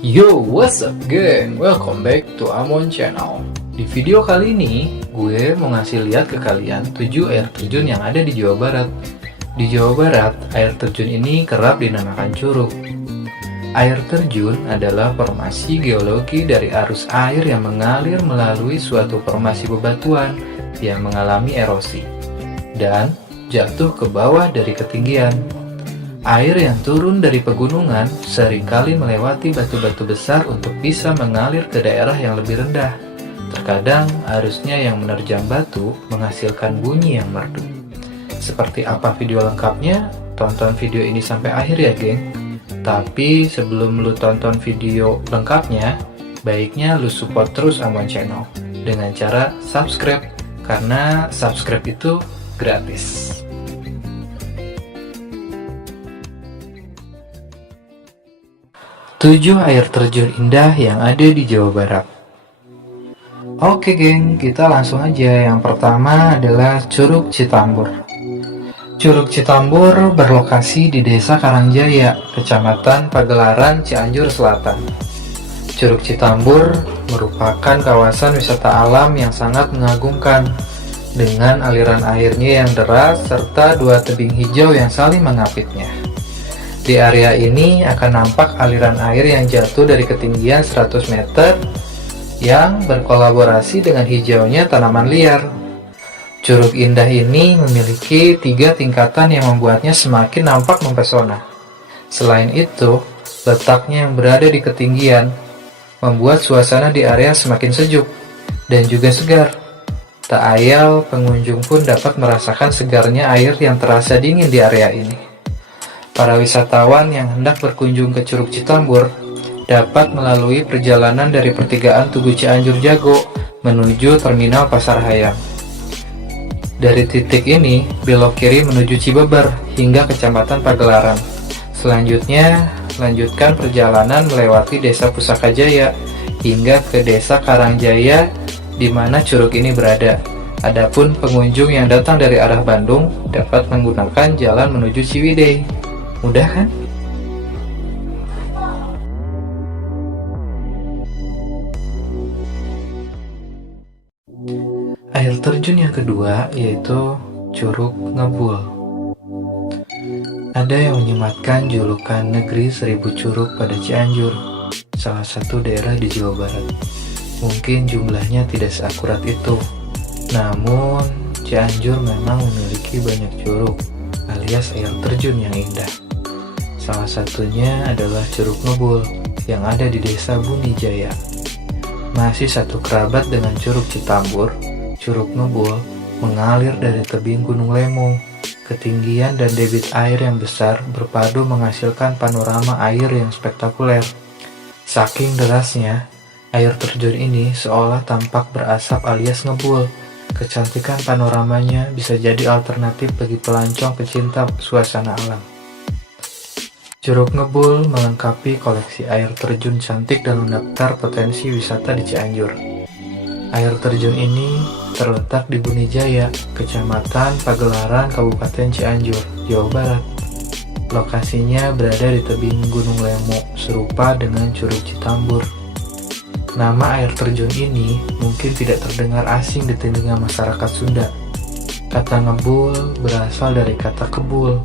Yo, what's up geng? Welcome back to Amon Channel. Di video kali ini, gue mau ngasih lihat ke kalian 7 air terjun yang ada di Jawa Barat. Di Jawa Barat, air terjun ini kerap dinamakan curug. Air terjun adalah formasi geologi dari arus air yang mengalir melalui suatu formasi bebatuan yang mengalami erosi dan jatuh ke bawah dari ketinggian. Air yang turun dari pegunungan seringkali melewati batu-batu besar untuk bisa mengalir ke daerah yang lebih rendah. Terkadang arusnya yang menerjang batu menghasilkan bunyi yang merdu. Seperti apa video lengkapnya? Tonton video ini sampai akhir ya geng. Tapi sebelum lu tonton video lengkapnya, baiknya lu support terus Amon Channel dengan cara subscribe, karena subscribe itu gratis. Tujuh air terjun indah yang ada di Jawa Barat. Oke geng, kita langsung aja. Yang pertama adalah Curug Citambur. Curug Citambur berlokasi di Desa Karangjaya, Kecamatan Pagelaran, Cianjur Selatan. Curug Citambur merupakan kawasan wisata alam yang sangat mengagumkan, dengan aliran airnya yang deras serta dua tebing hijau yang saling mengapitnya. Di area ini akan nampak aliran air yang jatuh dari ketinggian 100 meter yang berkolaborasi dengan hijaunya tanaman liar. Curug indah ini memiliki 3 tingkatan yang membuatnya semakin nampak mempesona. Selain itu, letaknya yang berada di ketinggian membuat suasana di area semakin sejuk dan juga segar. Tak ayal, pengunjung pun dapat merasakan segarnya air yang terasa dingin di area ini. Para wisatawan yang hendak berkunjung ke Curug Citambur dapat melalui perjalanan dari pertigaan Tugu Cianjur Jago menuju Terminal Pasar Hayam. Dari titik ini, belok kiri menuju Cibeber hingga Kecamatan Pagelaran. Selanjutnya, lanjutkan perjalanan melewati Desa Pusaka Jaya hingga ke Desa Karangjaya di mana curug ini berada. Adapun pengunjung yang datang dari arah Bandung dapat menggunakan jalan menuju Ciwidey. Mudah kan? Air terjun yang kedua yaitu Curug Ngebul. Ada yang menyematkan julukan Negeri Seribu Curug pada Cianjur, salah satu daerah di Jawa Barat. Mungkin jumlahnya tidak seakurat itu, namun Cianjur memang memiliki banyak curug alias air terjun yang indah. Salah satunya adalah Curug Ngebul yang ada di Desa Bunijaya. Masih satu kerabat dengan Curug Citambur, Curug Ngebul mengalir dari tebing Gunung Lemo. Ketinggian dan debit air yang besar berpadu menghasilkan panorama air yang spektakuler. Saking derasnya, air terjun ini seolah tampak berasap alias ngebul. Kecantikan panoramanya bisa jadi alternatif bagi pelancong pecinta suasana alam. Curug Ngebul melengkapi koleksi air terjun cantik dalam daftar potensi wisata di Cianjur. Air terjun ini terletak di Bunijaya, Kecamatan Pagelaran, Kabupaten Cianjur, Jawa Barat. Lokasinya berada di tebing Gunung Lemo, serupa dengan Curug Citambur. Nama air terjun ini mungkin tidak terdengar asing di telinga masyarakat Sunda. Kata ngebul berasal dari kata kebul,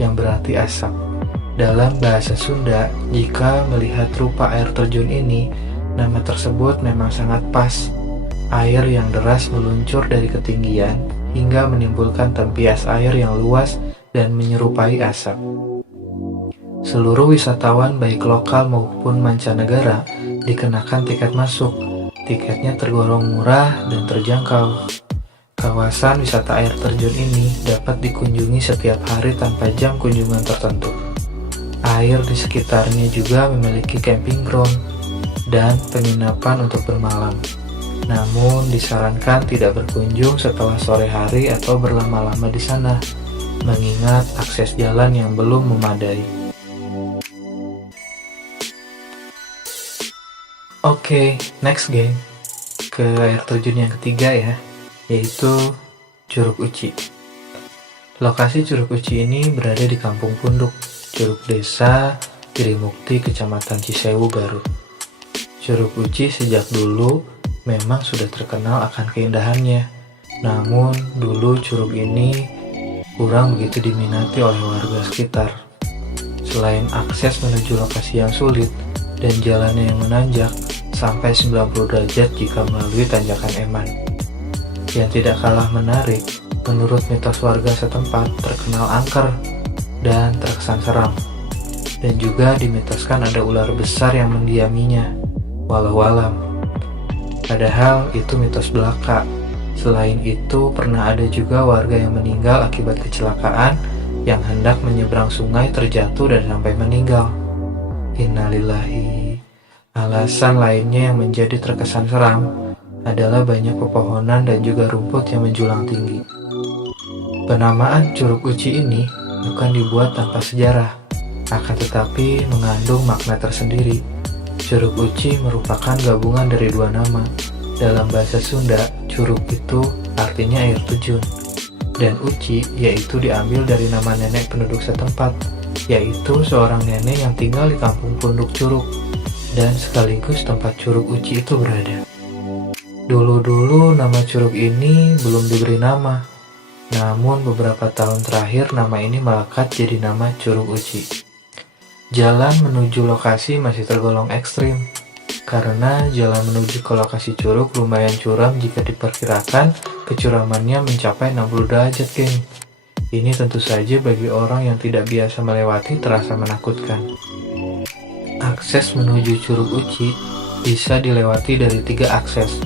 yang berarti asap. Dalam bahasa Sunda, jika melihat rupa air terjun ini, nama tersebut memang sangat pas. Air yang deras meluncur dari ketinggian hingga menimbulkan tempias air yang luas dan menyerupai asap. Seluruh wisatawan baik lokal maupun mancanegara dikenakan tiket masuk. Tiketnya tergolong murah dan terjangkau. Kawasan wisata air terjun ini dapat dikunjungi setiap hari tanpa jam kunjungan tertentu. Air di sekitarnya juga memiliki camping ground dan penginapan untuk bermalam. Namun disarankan tidak berkunjung setelah sore hari atau berlama-lama di sana, mengingat akses jalan yang belum memadai. Oke, next geng, ke air terjun yang ketiga ya, yaitu Curug Uci. Lokasi Curug Uci ini berada di Kampung Punduk, Curug Desa Girimukti, Kecamatan Cisewu, Garut. Curug Uci sejak dulu memang sudah terkenal akan keindahannya. Namun dulu curug ini kurang begitu diminati oleh warga sekitar. Selain akses menuju lokasi yang sulit dan jalannya yang menanjak sampai 90 derajat jika melalui tanjakan Eman. Yang tidak kalah menarik, menurut mitos warga setempat terkenal angker dan terkesan seram. Dan juga dimitoskan ada ular besar yang mendiaminya, walau alam. Padahal itu mitos belaka. Selain itu, pernah ada juga warga yang meninggal akibat kecelakaan yang hendak menyeberang sungai terjatuh dan sampai meninggal. Innalillahi. Alasan lainnya yang menjadi terkesan seram adalah banyak pepohonan dan juga rumput yang menjulang tinggi. Penamaan Curug Uci ini bukan dibuat tanpa sejarah, akan tetapi mengandung makna tersendiri. Curug Uci merupakan gabungan dari dua nama. Dalam bahasa Sunda, curug itu artinya air terjun, dan Uci yaitu diambil dari nama nenek penduduk setempat, yaitu seorang nenek yang tinggal di kampung Punduk Curug, dan sekaligus tempat Curug Uci itu berada. Dulu-dulu nama curug ini belum diberi nama, namun beberapa tahun terakhir nama ini melekat jadi nama Curug Uci. Jalan menuju lokasi masih tergolong ekstrim, karena jalan menuju ke lokasi curug lumayan curam jika diperkirakan kecuramannya mencapai 60 derajat, geng. Ini tentu saja bagi orang yang tidak biasa melewati terasa menakutkan. Akses menuju Curug Uci bisa dilewati dari 3 akses.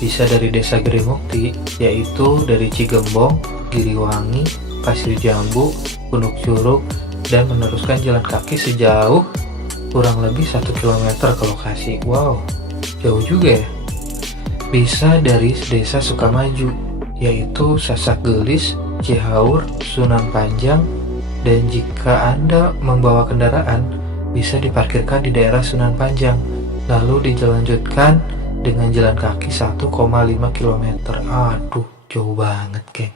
Bisa dari Desa Girimukti, yaitu dari Cigembong, Giriwangi, Pasir Jambu, Punduk Curug, dan meneruskan jalan kaki sejauh kurang lebih 1 km ke lokasi. Wow, jauh juga ya. Bisa dari Desa Sukamaju, yaitu Sasak Gelis, Cihaur, Sunan Panjang, dan jika Anda membawa kendaraan, bisa diparkirkan di daerah Sunan Panjang, lalu dilanjutkan dengan jalan kaki 1,5 km. Aduh, jauh banget, geng.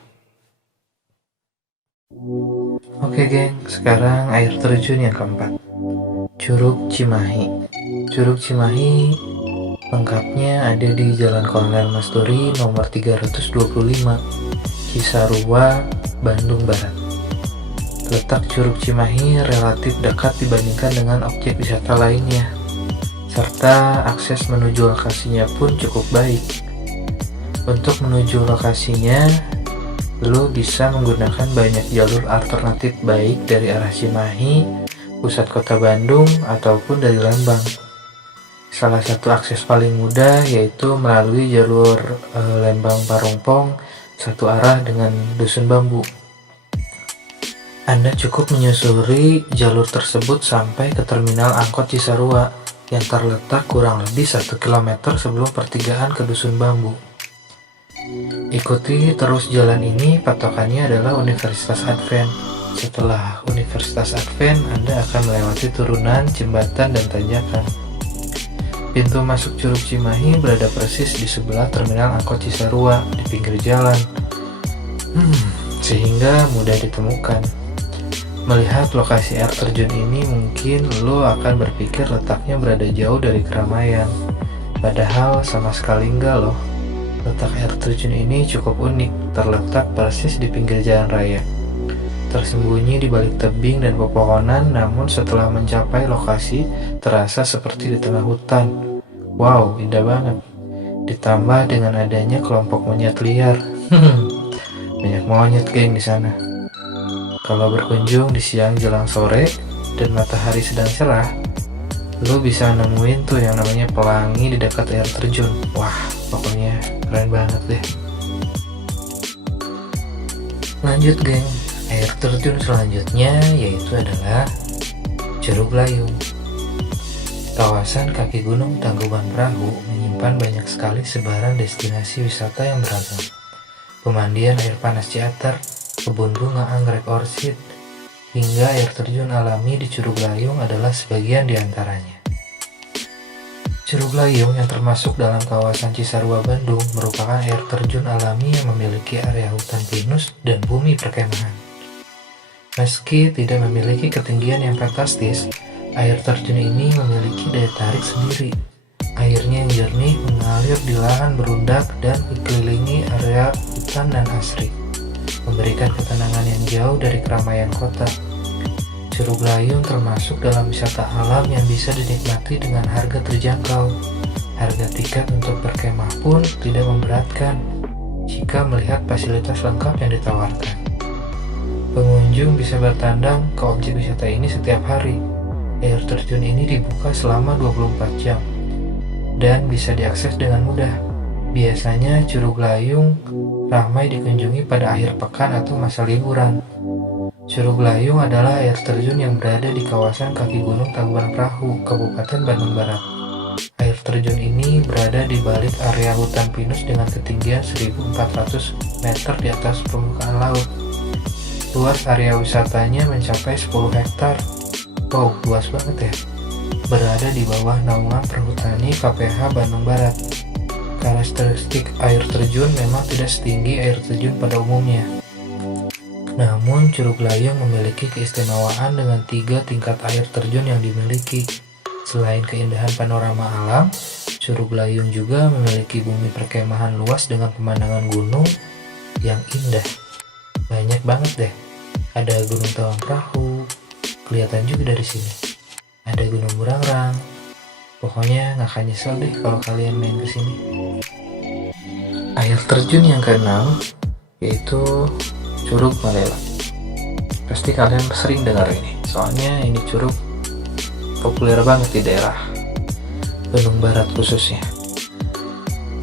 Oke, geng, sekarang air terjun yang keempat. Curug Cimahi. Curug Cimahi lengkapnya ada di Jalan Kolonel Masturi nomor 325, Cisarua, Bandung Barat. Letak Curug Cimahi relatif dekat dibandingkan dengan objek wisata lainnya, serta akses menuju lokasinya pun cukup baik. Untuk menuju lokasinya, lo bisa menggunakan banyak jalur alternatif baik dari arah Cimahi, pusat kota Bandung, ataupun dari Lembang. Salah satu akses paling mudah yaitu melalui jalur Lembang Parongpong satu arah dengan Dusun Bambu. Anda cukup menyusuri jalur tersebut sampai ke terminal angkot Cisarua yang terletak kurang lebih 1 km sebelum pertigaan ke Dusun Bambu. Ikuti terus jalan ini, patokannya adalah Universitas Advent. Setelah Universitas Advent, Anda akan melewati turunan, jembatan, dan tanjakan. Pintu masuk Curug Cimahi berada persis di sebelah terminal angkot Cisarua di pinggir jalan, sehingga mudah ditemukan. Melihat lokasi air terjun ini, mungkin lo akan berpikir letaknya berada jauh dari keramaian. Padahal sama sekali enggak loh. Letak air terjun ini cukup unik, terletak persis di pinggir jalan raya. Tersembunyi di balik tebing dan pepohonan, namun setelah mencapai lokasi terasa seperti di tengah hutan. Wow, indah banget. Ditambah dengan adanya kelompok monyet liar. Banyak monyet, geng, di sana. Kalau berkunjung di siang jelang sore dan matahari sedang cerah, lo bisa nemuin tuh yang namanya pelangi di dekat air terjun. Wah, pokoknya keren banget deh. Lanjut, geng. Air terjun selanjutnya yaitu adalah Curug Layung. Kawasan kaki gunung Tangkuban Perahu menyimpan banyak sekali sebaran destinasi wisata yang beragam. Pemandian air panas Ciater, kebun bunga anggrek orchid, hingga air terjun alami di Curug Layung adalah sebagian di antaranya. Curug Layung yang termasuk dalam kawasan Cisarua Bandung merupakan air terjun alami yang memiliki area hutan pinus dan bumi perkemahan. Meski tidak memiliki ketinggian yang fantastis, Air terjun ini memiliki daya tarik sendiri. Airnya yang jernih mengalir di lahan berundak dan dikelilingi area hutan dan asri, memberikan ketenangan yang jauh dari keramaian kota. Curug Layung termasuk dalam wisata alam yang bisa dinikmati dengan harga terjangkau. Harga tiket untuk berkemah pun tidak memberatkan jika melihat fasilitas lengkap yang ditawarkan. Pengunjung bisa bertandang ke objek wisata ini setiap hari. Air terjun ini dibuka selama 24 jam dan bisa diakses dengan mudah. Biasanya Curug Layung ramai dikunjungi pada akhir pekan atau masa liburan. Curug Layung adalah air terjun yang berada di kawasan kaki Gunung Tangkuban Perahu, Kabupaten Bandung Barat. Air terjun ini berada di balik area hutan pinus dengan ketinggian 1.400 meter di atas permukaan laut. Luas area wisatanya mencapai 10 hektar. Wow, luas banget ya. Berada di bawah naungan Perhutani KPH Bandung Barat. Karakteristik air terjun memang tidak setinggi air terjun pada umumnya. Namun, Curug Layung memiliki keistimewaan dengan 3 tingkat air terjun yang dimiliki. Selain keindahan panorama alam, Curug Layung juga memiliki bumi perkemahan luas dengan pemandangan gunung yang indah. Banyak banget deh. Ada Gunung Tangkuban Perahu, kelihatan juga dari sini. Ada Gunung Burangrang. Pokoknya nggak akan nyesel deh kalau kalian main ke sini. Air terjun yang keenam yaitu Curug Malela. Pasti kalian sering dengar ini, soalnya ini curug populer banget di daerah Bandung Barat khususnya.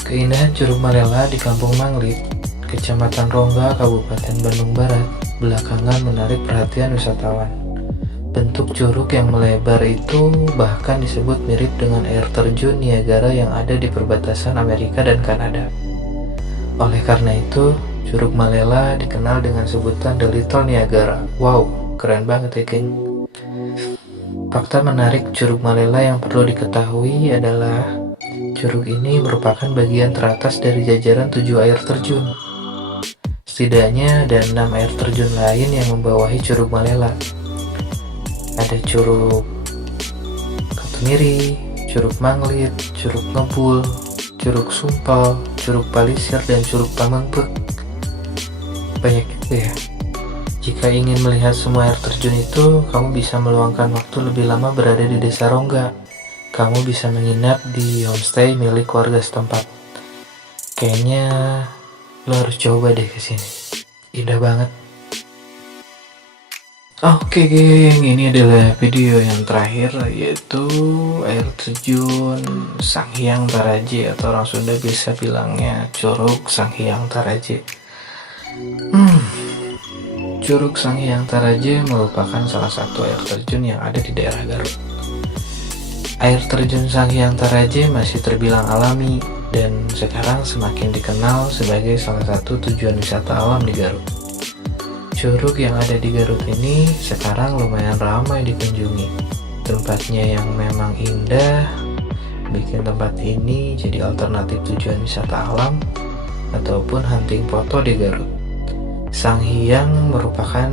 Keindahan Curug Malela di Kampung Manglit, Kecamatan Rongga, Kabupaten Bandung Barat, belakangan menarik perhatian wisatawan. Bentuk curug yang melebar itu bahkan disebut mirip dengan air terjun Niagara yang ada di perbatasan Amerika dan Kanada. Oleh karena itu, Curug Malela dikenal dengan sebutan The Little Niagara. Wow, keren banget ya geng. Fakta menarik Curug Malela yang perlu diketahui adalah curug ini merupakan bagian teratas dari jajaran 7 air terjun. Setidaknya ada 6 air terjun lain yang membawahi Curug Malela. Ada Curug Katumiri, Curug Manglit, Curug Ngebul, Curug Sumpal, Curug Palisir, dan Curug Pamengpeuk. Banyak juga ya. Jika ingin melihat semua air terjun itu, kamu bisa meluangkan waktu lebih lama berada di Desa Rongga. Kamu bisa menginap di homestay milik warga setempat. Kayaknya lo harus coba deh kesini. Indah banget. Oke geng, ini adalah video yang terakhir, yaitu air terjun Sanghyang Taraje, atau orang Sunda bisa bilangnya Curug Sanghyang Taraje. Curug Sanghyang Taraje merupakan salah satu air terjun yang ada di daerah Garut. Air terjun Sanghyang Taraje masih terbilang alami dan sekarang semakin dikenal sebagai salah satu tujuan wisata alam di Garut. Curug yang ada di Garut ini sekarang lumayan ramai dikunjungi. Tempatnya yang memang indah bikin tempat ini jadi alternatif tujuan wisata alam ataupun hunting foto di Garut. Sanghyang merupakan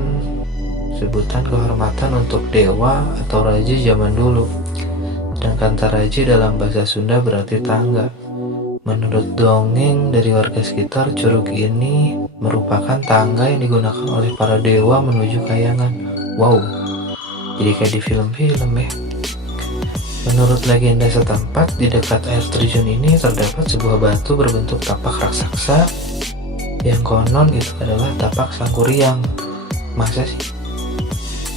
sebutan kehormatan untuk dewa atau raja zaman dulu. Sedangkan Taraje dalam bahasa Sunda berarti tangga. Menurut dongeng dari warga sekitar, curug ini merupakan tangga yang digunakan oleh para dewa menuju kayangan. Wow, jadi kayak di film-film ya. Menurut legenda setempat, di dekat air terjun ini terdapat sebuah batu berbentuk tapak raksasa yang konon itu adalah tapak Sangkuriang. Masa sih?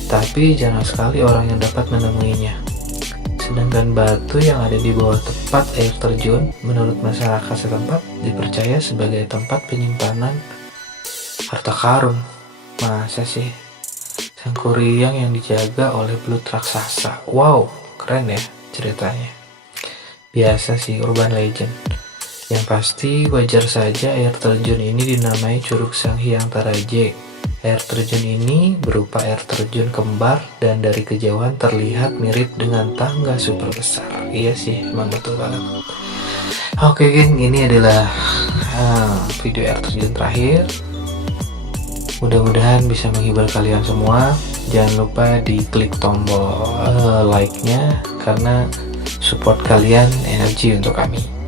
Tapi jarang sekali orang yang dapat menemuinya. Sedangkan batu yang ada di bawah tempat air terjun menurut masyarakat setempat dipercaya sebagai tempat penyimpanan harta karun. Masa sih? Sangkuriang yang dijaga oleh belut raksasa. Wow, keren ya ceritanya. Biasa sih, urban legend. Yang pasti wajar saja air terjun ini dinamai Curug Sanghyang Taraje. Air terjun ini berupa air terjun kembar dan dari kejauhan terlihat mirip dengan tangga super besar. Iya sih, emang betul banget. Oke geng, ini adalah video air terjun terakhir. Mudah-mudahan bisa menghibur kalian semua. Jangan lupa diklik tombol like-nya karena support kalian energi untuk kami.